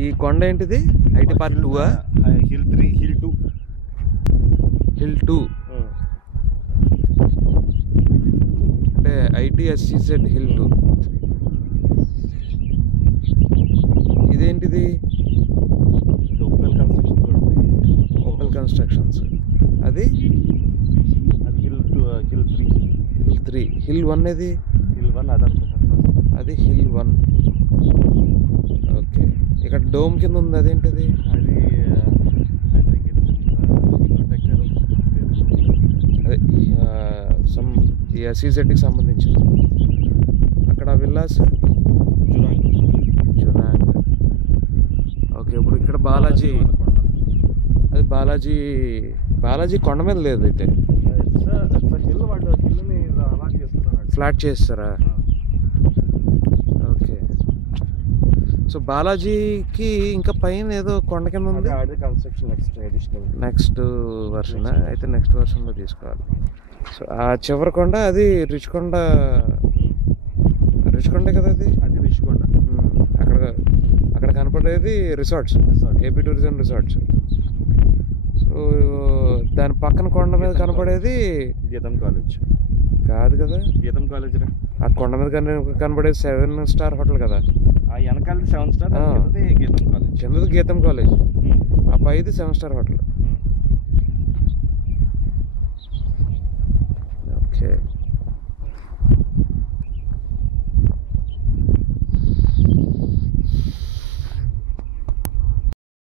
ఈ కొండ ఏంటిది? IT park 2 hill 3 hill 2 hill 2 అంటే ITSCZ హిల్ 2. ఇదేంటిది? Opel constructions. అది హిల్ 3. హిల్ 3. హిల్ 1 ఏది? హిల్ 1 అది హిల్ 1. ఓకే. ఇక్కడ డోమ్ కింద ఉంది, అదేంటిది? అది అదే సమ్ ఈ SEZకి సంబంధించింది. అక్కడ విల్లాస్ జురాంగ్. ఓకే. ఇప్పుడు ఇక్కడ బాలాజీ. అది బాలాజీ కొండ మీద లేదు అయితే. ఫ్లాట్ చేస్తారా? ఓకే. సో బాలాజీకి ఇంకా పైన ఏదో కొండ కింద ఉంది. నెక్స్ట్ వర్షన్ అయితే నెక్స్ట్ వర్షన్లో తీసుకోవాలి. సో ఆ చివరి కొండ అది రిషికొండ కదా? అది రిషికొండ. అక్కడ కనపడేది resorts, AP tourism resorts. So దాని పక్కన కొండ మీద కనపడేది గీతం కాలేజ్ కాదు కదా? గీతం కాలేజ్ రా. ఆ కొండ మీద కనపడేది 7 స్టార్ హోటల్ కదా? ఆ వెనకాలది 7 స్టార్, గీతం కాలేజ్. కిందది గీతం కాలేజ్, ఆ పైది 7 స్టార్ హోటల్. ఓకే.